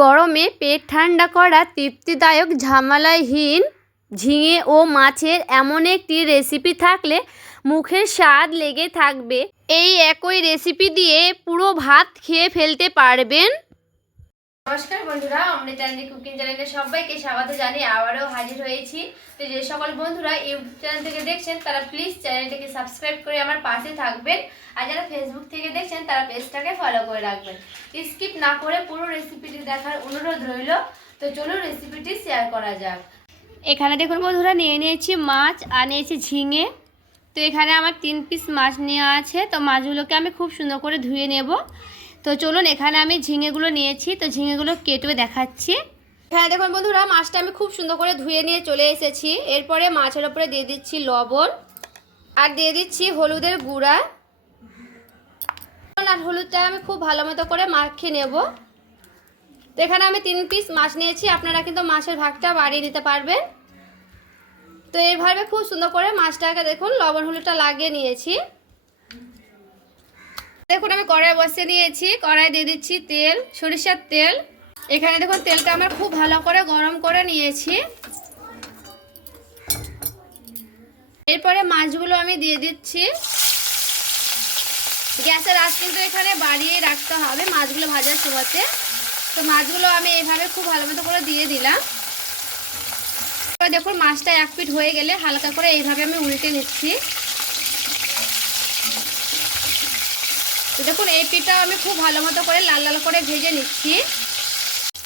গরমে পেট ঠান্ডা করা তৃপ্তিদায়ক ঝামেলাহীন ঝিঙে ও মাছের এমন একটি রেসিপি থাকলে মুখের স্বাদ লেগে থাকবে। এই একই রেসিপি দিয়ে পুরো ভাত খেয়ে ফেলতে পারবেন। নমস্কার বন্ধুরা, অমৃত চ্যানেল কুকিং চ্যানেলে সবাইকে স্বাগত জানিয়ে আবারও হাজির হয়েছি। তো যে সকল বন্ধুরা ইউটিউব চ্যানেল থেকে দেখছেন তারা প্লিজ চ্যানেলটিকে সাবস্ক্রাইব করে আমার পাশে থাকবেন, আর যারা ফেসবুক থেকে দেখছেন তারা পেজটাকে ফলো করে রাখবেন। স্কিপ না করে পুরো রেসিপিটি দেখার অনুরোধ রইল। তো চলুন রেসিপিটি শেয়ার করা যাক। এখানে দেখুন বন্ধুরা, নিয়ে নিয়েছি মাছ আর নিয়েছি ঝিঙে। তো এখানে আমার 3 পিস মাছ নেওয়া আছে। তো মাছগুলোকে আমি খুব সুন্দর করে ধুয়ে নেব। তো চলুন, এখানে আমি ঝিঙেগুলো নিয়েছি, তো ঝিঙেগুলো কেটে দেখাচ্ছি। হ্যাঁ দেখুন বন্ধুরা, মাছটা আমি খুব সুন্দর করে ধুয়ে নিয়ে চলে এসেছি। এরপরে মাছের ওপরে দিয়ে দিচ্ছি লবণ আর দিয়ে দিচ্ছি হলুদের গুঁড়া। আর হলুদটা আমি খুব ভালো মতো করে মাখিয়ে নেব। তো এখানে আমি 3 পিস মাছ নিয়েছি, আপনারা কিন্তু মাছের ভাগটা বাড়িয়ে নিতে পারবেন। তো এইভাবে খুব সুন্দর করে মাছটাকে দেখুন লবণ হলুদটা লাগিয়ে নিয়েছি। দেখুন আমি কড়াই বসিয়ে নিয়েছি, কড়াই দিয়ে দিচ্ছি তেল, সরিষার তেল। এখানে দেখুন তেলটা আমার খুব ভালো করে গরম করে নিয়েছি। এরপরে মাছগুলো আমি দিয়ে দিচ্ছি। গ্যাসের আঁচ কিন্তু এখানে বাড়িয়ে রাখতে হবে মাছগুলো ভাজার সময়তে। তো মাছগুলো আমি এইভাবে খুব ভালো মতো করে দিয়ে দিলাম। দেখুন মাছটা এক পিঠ হয়ে গেলে হালকা করে এইভাবে আমি উল্টে নিচ্ছি। তো দেখুন এই পিঠটাও আমি খুব ভালো মতো করে লাল লাল করে ভেজে নিচ্ছি।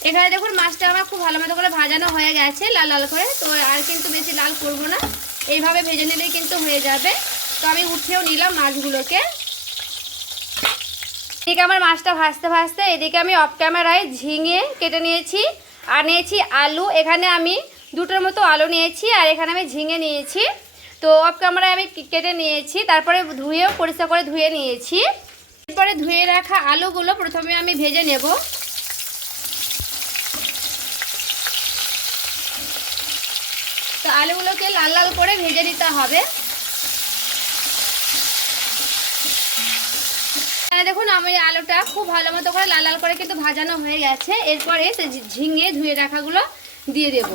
এখানে দেখুন মাছটা আমার খুব ভালো মতো করে ভাজানো হয়ে গেছে লাল লাল করে। তো আর কিন্তু বেশি লাল করব না, এইভাবে ভেজে নিলেই কিন্তু হয়ে যাবে। তো আমি উঠিয়েও নিলাম মাছগুলোকে। এদিকে আমার মাছটা ভাজতে ভাজতে এদিকে আমি অফ ক্যামেরায় ঝিঙে কেটে নিয়েছি আর নিয়েছি আলু। এখানে আমি 2টোর মতো আলু নিয়েছি আর এখানে আমি ঝিঙে নিয়েছি। তো অফ ক্যামেরায় আমি কেটে নিয়েছি, তারপরে ধুয়েও পরিষ্কার করে ধুয়ে নিয়েছি। এরপরে ধুয়ে রাখা আলুগুলো প্রথমে আমি ভেজে নেব। তো আলুগুলোকে লাল লাল করে ভেজে নিতে হবে। দেখুন আমি আলুটা খুব ভালো মতো করে লাল লাল করে কিন্তু ভাজানো হয়ে গেছে। এরপরে ঝিঙে ধুয়ে রাখাগুলো দিয়ে দেব।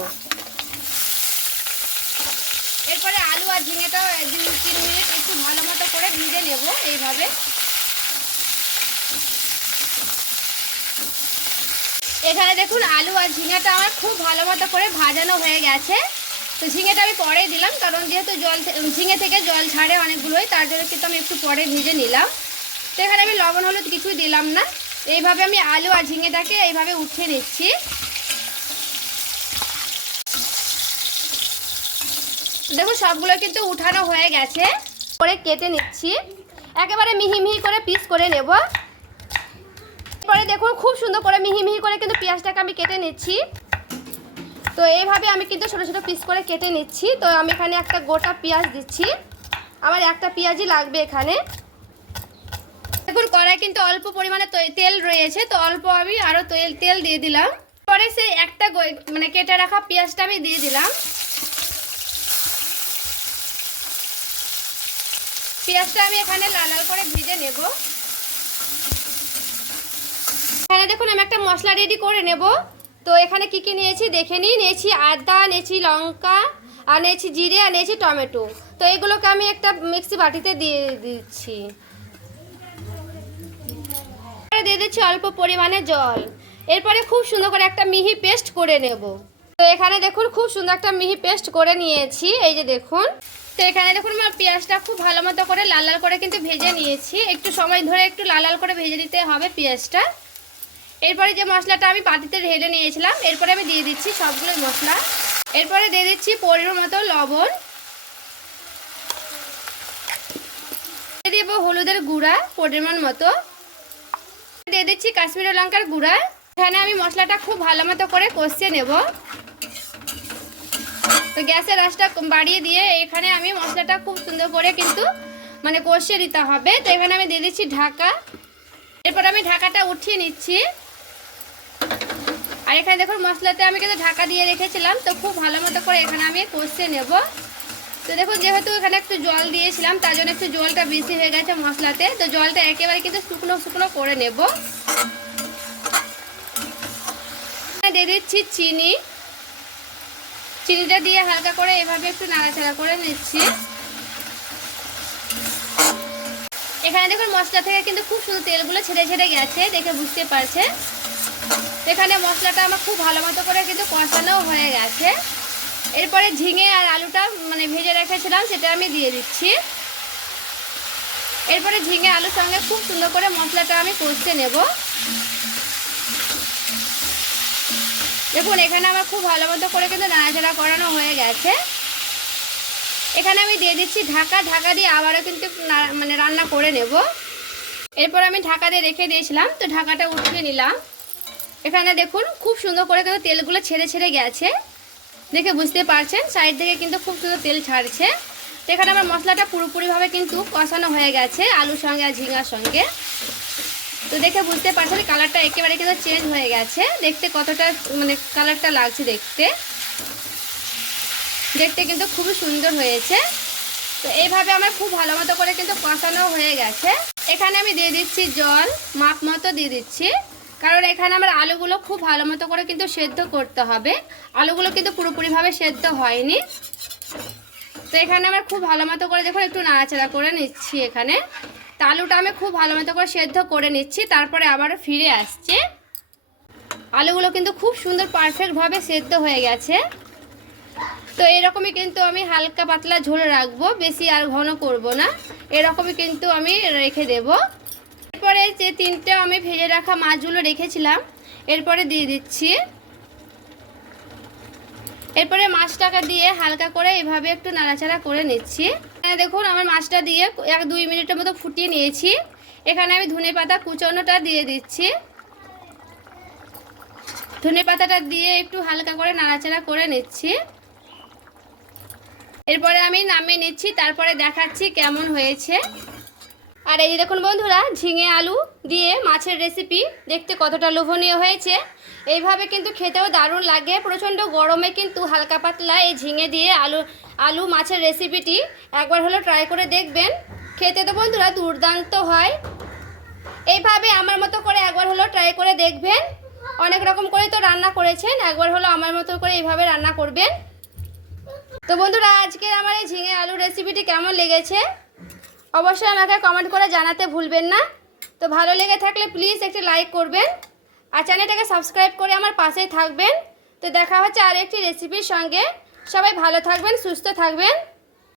এরপরে আলু আর ঝিঙেটাও 2-3 মিনিট একটু ভালো মতো করে ভেজে নেব এইভাবে। এখানে দেখুন আলু আর ঝিঙেটা আমার খুব ভালো মতো করে ভাজানো হয়ে গেছে। তো ঝিঙেটা আমি পরে দিলাম, কারণ যেহেতু ঝিঙে থেকে জল ছাড়ে অনেকগুলোই, তার জন্য কিন্তু আমি একটু পরে ভেজে নিলাম। তো এখানে আমি লবণ হলুদ কিছুই দিলাম না, এইভাবে আমি আলু আর ঝিঙেটাকে এইভাবে উঠিয়ে নিচ্ছি। দেখুন সবগুলো কিন্তু উঠানো হয়ে গেছে। করে কেটে নিচ্ছি, একেবারে মিহি মিহি করে পিস করে নেব। এরপরে দেখুন খুব সুন্দর করে মিহি মিহি করে কিন্তু পেঁয়াজটাকে আমি কেটে নিচ্ছি। তো এইভাবে আমি কিন্তু ছোটো ছোটো পিস করে কেটে নিচ্ছি। তো আমি এখানে একটা গোটা পেঁয়াজ দিচ্ছি, আমার একটা পেঁয়াজই লাগবে এখানে। দেখুন কড়াই কিন্তু অল্প পরিমাণে তেল রয়েছে, তো অল্প আমি আরও তেল দিয়ে দিলাম। পরে সেই একটা কেটে রাখা পেঁয়াজটা আমি দিয়ে দিলাম। পেঁয়াজটা আমি এখানে লাল লাল করে ভেজে নেব। এখানে দেখুন আমি একটা মশলা রেডি করে নেব। তো এখানে কি কি নিয়েছি দেখে নিয়েছি আদা, নিয়েছি লঙ্কা, আর নিয়েছি জিরে, আর নিয়েছি টমেটো। তো এগুলোকে আমি একটা মিক্সি বাটিতে দিয়ে দিচ্ছি। দিয়ে দিচ্ছি অল্প পরিমাণে জল। এরপরে খুব সুন্দর করে একটা মিহি পেস্ট করে নেব। তো এখানে দেখুন খুব সুন্দর একটা মিহি পেস্ট করে নিয়েছি, এই যে দেখুন। তো এখানে দেখুন আমার পেঁয়াজটা খুব ভালো মতো করে লাল লাল করে কিন্তু ভেজে নিয়েছি। একটু সময় ধরে একটু লাল লাল করে ভেজে নিতে হবে পেঁয়াজটা। এরপরে যে মশলাটা আমি পাতিতে ঢেলে নিয়েছিলাম, এরপরে আমি দিয়ে দিচ্ছি সবগুলো মশলা। এরপরে দিয়ে দিচ্ছি পরিমাণ মতো লবণ, দিয়ে দেব হলুদের গুঁড়া পরিমাণ মতো, দিয়ে দিচ্ছি কাশ্মীরি লঙ্কার গুঁড়া। এখানে আমি মশলাটা খুব ভালো মতো করে কষিয়ে নেব। তো গ্যাসের আঁচটা বাড়িয়ে দিয়ে এখানে আমি মশলাটা খুব সুন্দর করে কিন্তু কষিয়ে দিতে হবে। তো এখানে আমি দিয়ে দিচ্ছি ঢাকা। এরপর আমি ঢাকাটা উঠিয়ে নিচ্ছি। আর এখানে দেখুন মশলাতে আমি কিন্তু ঢাকা দিয়ে রেখেছিলাম, তো খুব ভালো মতো করে এখানে আমি কষিয়ে নেব। তো দেখুন যেহেতু এখানে একটু জল দিয়েছিলাম, তার জন্য একটু জলটা বেশি হয়ে গেছে মশলাতে। তো জলটা একেবারে কিন্তু শুকনো শুকনো করে নেব। দিয়ে দিচ্ছি চিনি। চিনিটা দিয়ে হালকা করে এভাবে একটু নাড়াচাড়া করে নিচ্ছি। এখানে দেখুন মশলা থেকে কিন্তু খুব সুন্দর তেলগুলো ছেড়ে ছেড়ে গেছে, দেখে বুঝতে পারছেন। এখানে মশলাটা আমার খুব ভালো মতো করে কিন্তু কষানো হয়ে গেছে। এরপরে ঝিঙে আর আলুটা মানে ভেজে রেখেছিলাম সেটা আমি দিয়ে দিচ্ছি। এরপরে ঝিঙে আলুর সঙ্গে খুব সুন্দর করে মশলাটা আমি কষতে নেব। দেখুন এখানে আমার খুব ভালো মতো করে কিন্তু নাড়াচাড়া করানো হয়ে গেছে। এখানে আমি দিয়ে দিচ্ছি ঢাকা। ঢাকা দিয়ে আবারও কিন্তু মানে রান্না করে নেব। এরপর আমি ঢাকা দিয়ে রেখে দিয়েছিলাম, তো ঢাকাটা উঠিয়ে নিলাম। এখানে দেখুন খুব সুন্দর করে কিন্তু তেলগুলো ছেড়ে ছেড়ে গেছে, দেখে বুঝতে পারছেন। সাইড থেকে কিন্তু খুব সুন্দর তেল ছাড়ছে। তো এখানে আমার মশলাটা পুরোপুরিভাবে কিন্তু কষানো হয়ে গেছে আলুর সঙ্গে আর ঝিঙার সঙ্গে। তো দেখে বুঝতে পারছেন কালারটা একেবারে কিন্তু চেঞ্জ হয়ে গেছে। দেখতে কতটা মানে কালারটা লাগছে, দেখতে কিন্তু খুবই সুন্দর হয়েছে। তো এইভাবে আমার খুব ভালো মতো করে কিন্তু কষানো হয়ে গেছে। এখানে আমি দিয়ে দিচ্ছি জল, মাপ মতো দিয়ে দিচ্ছি, কারণ এখানে আমার আলুগুলো খুব ভালো মতো করে কিন্তু সেদ্ধ করতে হবে। আলুগুলো কিন্তু পুরোপুরিভাবে সেদ্ধ হয়নি। তো এখানে আমার খুব ভালো মতো করে দেখুন একটু নাড়াচাড়া করে নিচ্ছি। এখানে তো আলুটা আমি খুব ভালো মতো করে সেদ্ধ করে নিচ্ছি, তারপরে আবারও ফিরে আসছে। আলুগুলো কিন্তু খুব সুন্দর পারফেক্টভাবে সেদ্ধ হয়ে গেছে। তো এরকমই কিন্তু আমি হালকা পাতলা ঝোল রাখবো, বেশি আর ঘন করব না, এরকমই কিন্তু আমি রেখে দেব। এরপরে যে তিনটে আমি ভেজে রাখা মাছগুলো রেখেছিলাম এরপরে দিয়ে দিচ্ছি। এরপরে মাছটাকে দিয়ে হালকা করে এভাবে একটু নাড়াচাড়া করে নিচ্ছি। দেখুন আমার মাছটা দিয়ে 1-2 মিনিটের মতো ফুটিয়ে নিয়েছি। এখানে আমি ধনেপাতা কুচনোটা দিয়ে দিচ্ছি। ধনেপাতাটা দিয়ে একটু হালকা করে নাড়াচাড়া করে নিচ্ছি। এরপরে আমি নামিয়ে নিচ্ছি, তারপরে দেখাচ্ছি কেমন হয়েছে। আর এই দেখুন বন্ধুরা, ঝিঙে আলু দিয়ে মাছের রেসিপি দেখতে কতটা লোভনীয় হয়েছে। এইভাবে কিন্তু খেতেও দারুণ লাগে। প্রচণ্ড গরমে কিন্তু হালকা পাতলা এই ঝিঙে দিয়ে আলু মাছের রেসিপিটি একবার হলো ট্রাই করে দেখবেন। খেতে তো বন্ধুরা দুর্দান্ত হয়। এইভাবে আমার মতো করে একবার হলো ট্রাই করে দেখবেন। অনেক রকম করে তো রান্না করেছেন, একবার হলো আমার মতো করে এইভাবে রান্না করবেন। তো বন্ধুরা আজকের আমার এই ঝিঙে আলু রেসিপিটি কেমন লেগেছে অবশ্যই আমাকে কমেন্ট করে জানাতে ভুলবেন না। তো ভালো লেগে থাকলে প্লিজ একটি লাইক করবেন আর চ্যানেলটাকে সাবস্ক্রাইব করে আমার পাশেই থাকবেন। তো দেখা হচ্ছে আর একটি রেসিপির সঙ্গে। সবাই ভালো থাকবেন, সুস্থ থাকবেন।